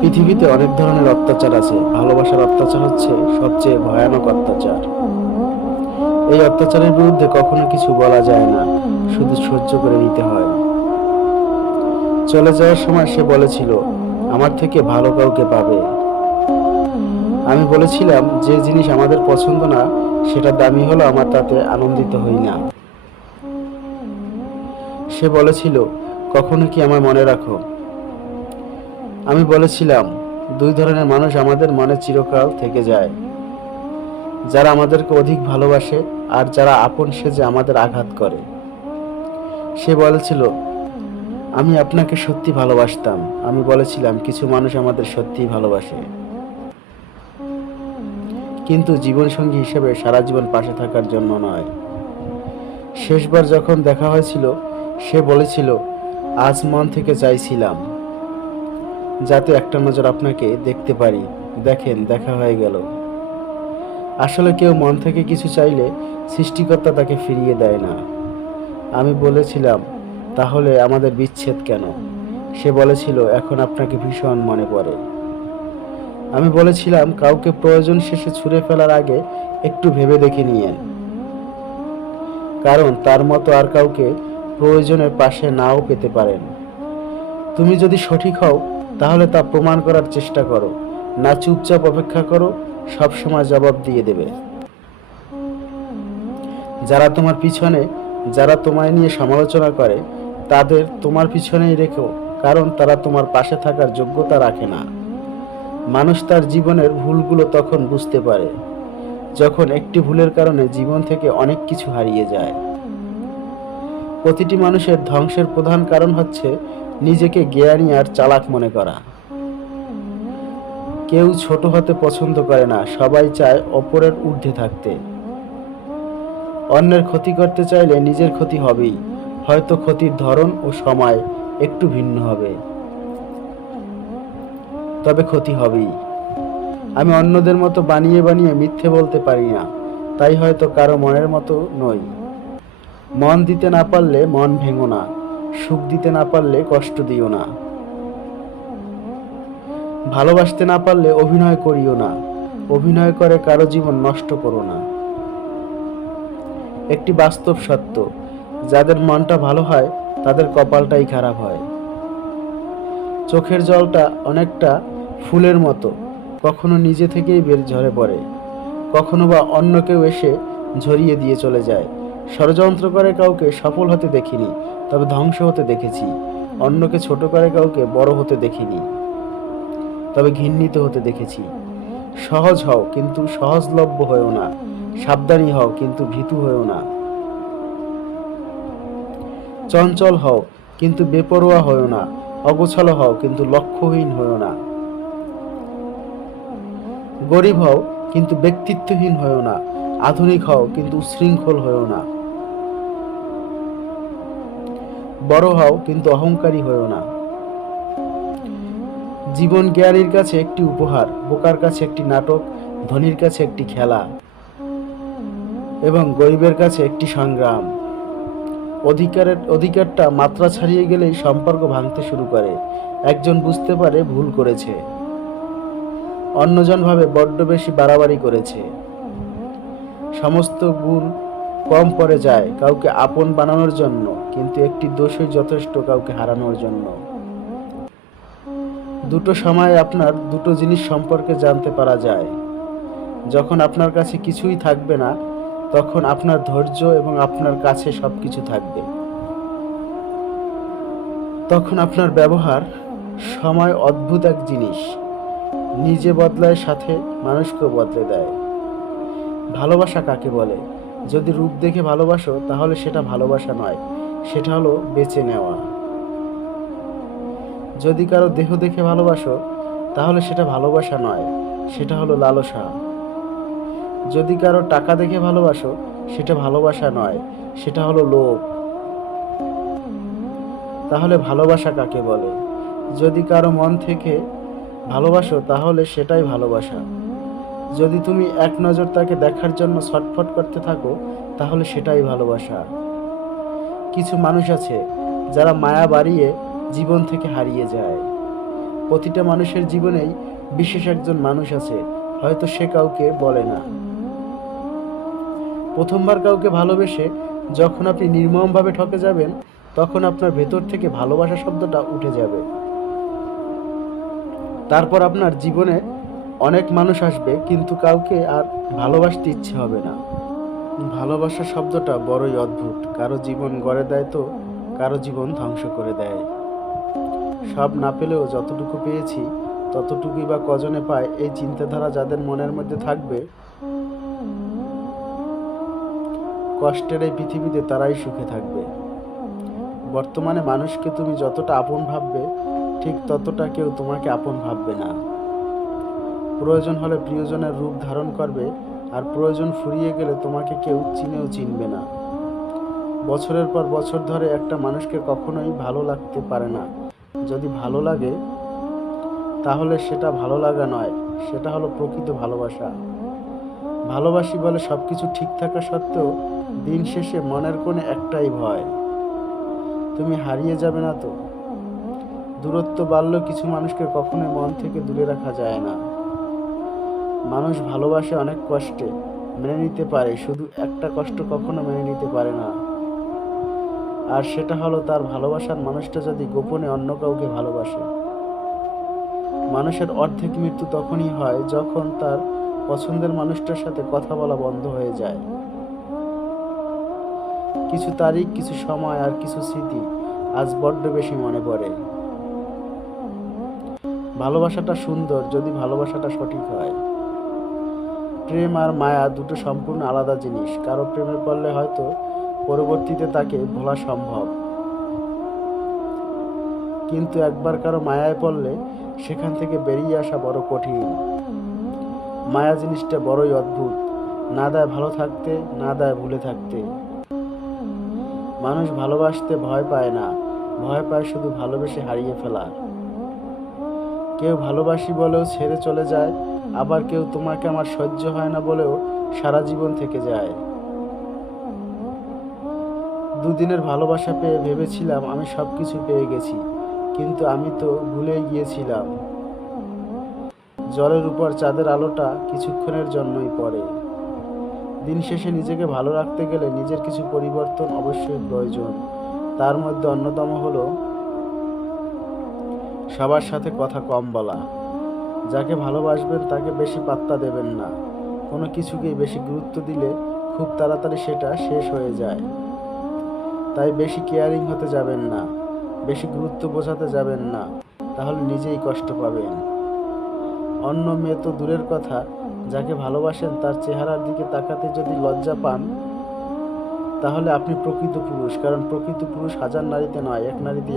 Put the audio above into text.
পৃথিবীতে অনেক ধরনের অত্যাচার আছে, ভালোবাসার অত্যাচার হচ্ছে সবচেয়ে ভয়ানক অত্যাচার। এই অত্যাচারের বিরুদ্ধে কখনো কিছু বলা যায় না, শুধু সহ্য করে নিতে হয়। চলে যাওয়ার সময় সে বলেছিল, আমার থেকে ভালো কাউকে পাবে। আমি বলেছিলাম, যে জিনিস আমাদের পছন্দ না সেটা দামি হলো আমার তাতে আনন্দিত হই না। সে বলেছিল, কখনো কি আমায় মনে রাখো? আমি বলেছিলাম, দুই ধরনের মানুষ আমাদের মনে চিরকাল থেকে যায়, যারা আমাদেরকে অধিক ভালোবাসে আর যারা আপন সেজে আমাদের আঘাত করে। সে বলেছিল, আমি আপনাকে সত্যি ভালোবাসতাম। আমি বলেছিলাম, কিছু মানুষ আমাদের সত্যিই ভালোবাসে, কিন্তু জীবনসঙ্গী হিসেবে সারা জীবন পাশে থাকার জন্য নয়। শেষবার যখন দেখা হয়েছিল, সে বলেছিল, আজ মন থেকে চাইছিলাম যাতে একটা নজর আপনাকে দেখতে পারি। দেখেন, দেখা হয়ে গেল। আসলে কেউ মন থেকে কিছু চাইলে সৃষ্টিকর্তা তাকে ফিরিয়ে দেয় না। আমি বলেছিলাম, তাহলে আমাদের বিচ্ছেদ কেন? সে বলেছিল, এখন আপনাকে ভীষণ মনে পড়ে। আমি বলেছিলাম, কাউকে প্রয়োজন শেষে ছুঁড়ে ফেলার আগে একটু ভেবে দেখে নিয়েন, কারণ তার মতো আর কাউকে প্রয়োজনের পাশে নাও পেতে পারেন। তুমি যদি সঠিক হও, তাহলে তা প্রমাণ করার চেষ্টা করো, না চুপচাপ অপেক্ষা করো, সবসময় জবাব দিয়ে দেবে। যারা তোমার পিছনে, যারা তোমায় নিয়ে সমালোচনা করে, তাদের তোমার পিছনেই রেখো, কারণ তারা তোমার পাশে থাকার যোগ্যতা রাখে না। মানুষ তার জীবনের ভুলগুলো তখন বুঝতে পারে, যখন একটি ভুলের কারণে জীবন থেকে অনেক কিছু হারিয়ে যায়। প্রতিটি মানুষের ধ্বংসের প্রধান কারণ হচ্ছে নিজেকে জ্ঞানী আর চালাক মনে করা। কেউ ছোট হতে পছন্দ করে না, সবাই চায় অপরের ঊর্ধ্বে থাকতে। অন্যের ক্ষতি করতে চাইলে নিজের ক্ষতি হবেই, হয়তো ক্ষতির ধরন ও সময় একটু ভিন্ন হবে, তবে ক্ষতি হবেই। আমি অন্যদের মতো বানিয়ে বানিয়ে মিথ্যে বলতে পারি না, তাই হয়তো কারো মনের মতো নই। মন দিতে না পারলে মন ভেঙো না, সুখ দিতে না পারলে কষ্ট দিও না। ভালোবাসতে না পারলে অভিনয় করিও না, অভিনয় করে কারো জীবন নষ্ট করো না। একটি বাস্তব সত্য, যাদের মনটা ভালো হয় তাদের কপালটাই খারাপ হয়। চোখের জলটা অনেকটা ফুলের মতো, কখনো নিজে থেকেই বের ঝরে পড়ে, কখনো বা অন্য কেউ এসে ঝরিয়ে দিয়ে চলে যায়। ষড়যন্ত্র করে কাউকে সফল হতে দেখিনি, তবে ধ্বংস হতে দেখেছি। অন্যকে ছোট করে কাউকে বড় হতে দেখিনি, তবে ঘৃণিত হতে দেখেছি। সহজ হও, কিন্তু সহজলভ্য হয়েও না। সাবধানী হও, কিন্তু ভীতু হয়েও না। চঞ্চল হও, কিন্তু বেপরোয়া হয়েও না। অগোছালো হও, কিন্তু লক্ষ্যহীন হয়েও না। গরিব হও, কিন্তু ব্যক্তিত্বহীন হয়েও না। আধুনিক হও, কিন্তু উচ্ছৃঙ্খল হয়েও না। বড় হও, কিন্তু অহংকারী হয়েও না। জীবন জ্ঞানীর কাছে একটি উপহার, বোকার কাছে একটি নাটক, ধনীর কাছে একটি খেলা এবং গরিবের কাছে একটি সংগ্রাম। অধিকারটা মাত্রা ছাড়িয়ে গেলেই সম্পর্ক ভাঙতে শুরু করে। একজন বুঝতে পারে ভুল করেছে, অন্যজন ভাবে বড্ড বেশি বাড়াবাড়ি করেছে। সমস্ত গুণ কম পড়ে যায় কাউকে আপন বানানোর জন্য, কিন্তু একটি দোষই যথেষ্ট কাউকে হারানোর জন্য। দুটো সময় আপনার দুটো জিনিস সম্পর্কে জানতে পারা যায়। যখন আপনার কাছে কিছুই থাকবে না, তখন আপনার ধৈর্য এবং আপনার কাছে সবকিছু থাকবে। তখন আপনার ব্যবহার। সময় অদ্ভুত এক জিনিস, নিজে বদলায়, সাথে মানুষকেও বদলে দেয়। ভালোবাসা কাকে বলে? যদি রূপ দেখে ভালোবাসো, তাহলে সেটা ভালোবাসা নয়, সেটা হলো বেছে নেওয়া। যদি কারো দেহ দেখে ভালোবাসো, তাহলে সেটা ভালোবাসা নয়, সেটা হলো লালসা। যদি কারো টাকা দেখে ভালোবাসো, সেটা ভালোবাসা নয়, সেটা হলো লোভ। তাহলে ভালোবাসা কাকে বলে? যদি কারো মন থেকে ভালোবাসো, তাহলে সেটাই ভালোবাসা। যদি তুমি এক নজর তাকে দেখার জন্য ছটফট করতে থাকো, তাহলে সেটাই ভালোবাসা। কিছু মানুষ আছে যারা মায়া বাড়িয়ে জীবন থেকে হারিয়ে যায়, প্রতিটা মানুষের জীবনেই বিশেষ একজন মানুষ আছে, হয়তো সে কাউকে বলে না। প্রথমবার কাউকে ভালোবেসে যখন আপনি নির্মমভাবে ঠকে যাবেন, তখন আপনার ভেতর থেকে ভালোবাসা শব্দটা উঠে যাবে। তারপর আপনার জীবনে অনেক মানুষ আসবে, কিন্তু কাউকে আর ভালোবাসতে ইচ্ছে হবে না। ভালোবাসা শব্দটা বড়ই অদ্ভুত, কারো জীবন গড়ে দেয় তো কারো জীবন ধ্বংস করে দেয়। সব না পেলেও যতটুকু পেয়েছি ততটুকুই বা কজনে পায়, এই চিন্তাধারা যাদের মনের মধ্যে থাকবে, কষ্টের এই পৃথিবীতে তারাই সুখে থাকবে। বর্তমানে মানুষকে তুমি যতটা আপন ভাববে, ঠিক ততটা কেউ তোমাকে আপন ভাববে না। প্রয়োজন হলে প্রিয়জনের রূপ ধারণ করবে, আর প্রয়োজন ফুরিয়ে গেলে তোমাকে কেউ চিনেও চিনবে না। বছরের পর বছর ধরে একটা মানুষকে কখনোই ভালো লাগতে পারে না। যদি ভালো লাগে, তাহলে সেটা ভালো লাগা নয়, সেটা হলো প্রকৃত ভালোবাসা। ভালোবাসি বলে সবকিছু ঠিক থাকা সত্ত্বেও দিন শেষে মনের কোণে একটাই ভয়, তুমি হারিয়ে যাবে না তো। দূরত্ব বাড়লেও কিছু মানুষকে কখনোই মন থেকে দূরে রাখা যায় না। মানুষ ভালোবাসে অনেক কষ্টে, মেনে নিতে পারে, শুধু একটা কষ্ট কখনো মেনে নিতে পারে না, আর সেটা হলো তার ভালোবাসার মানুষটা যদি গোপনে অন্য কাউকে ভালোবাসে। মানুষের অর্ধেক মৃত্যু তখনই হয় যখন তার পছন্দের মানুষটার সাথে কথা বলা বন্ধ হয়ে যায়। কিছু তারিখ, কিছু সময় আর কিছু স্মৃতি আজ বড্ড বেশি মনে পড়ে। ভালোবাসাটা সুন্দর যদি ভালোবাসাটা সঠিক হয়। প্রেম আর মায়া দুটো সম্পূর্ণ আলাদা জিনিস। কারো প্রেমে পড়লে হয়তো পরবর্তীতে তাকে ভোলা সম্ভব, কিন্তু একবার কারো মায়ায় পড়লে সেখান থেকে বেরিয়ে আসা বড় কঠিন। মায়া জিনিসটা বড়ই অদ্ভুত, না দেয় ভালো থাকতে, না দেয় ভুলে থাকতে। মানুষ ভালোবাসতে ভয় পায় না, ভয় পায় শুধু ভালোবেসে হারিয়ে ফেলার। কেউ ভালোবাসি বলেও ছেড়ে চলে যায়, আবার কেউ তোমাকে আমার সহ্য হয় না বলেও সারা জীবন থেকে যায়। দুদিনের ভালোবাসা পেয়ে ভেবেছিলাম আমি সবকিছু পেয়ে গেছি, কিন্তু আমি তো ভুলেই গিয়েছিলাম জলের উপর চাঁদের আলোটা কিছুক্ষণের জন্যই পড়ে। দিন শেষে নিজেকে ভালো রাখতে গেলে নিজের কিছু পরিবর্তন অবশ্যই প্রয়োজন। তার মধ্যে অন্যতম হলো সবার সাথে কথা কম বলা। যাকে ভালোবাসবেন তাকে বেশি পাত্তা দেবেন না। কোনো কিছুকেই বেশি গুরুত্ব দিলে খুব তাড়াতাড়ি সেটা শেষ হয়ে যায়। তাই বেশি কেয়ারিং হতে যাবেন না, বেশি গুরুত্ব বোঝাতে যাবেন না, তাহলে নিজেই কষ্ট পাবেন। অন্য মেয়ে তো দূরের কথা, যাকে ভালোবাসেন তার চেহারার দিকে তাকাতে যদি লজ্জা পান, তাহলে আপনি প্রকৃত পুরুষ। কারণ প্রকৃত পুরুষ হাজার নারীতে নয়, এক নারীতে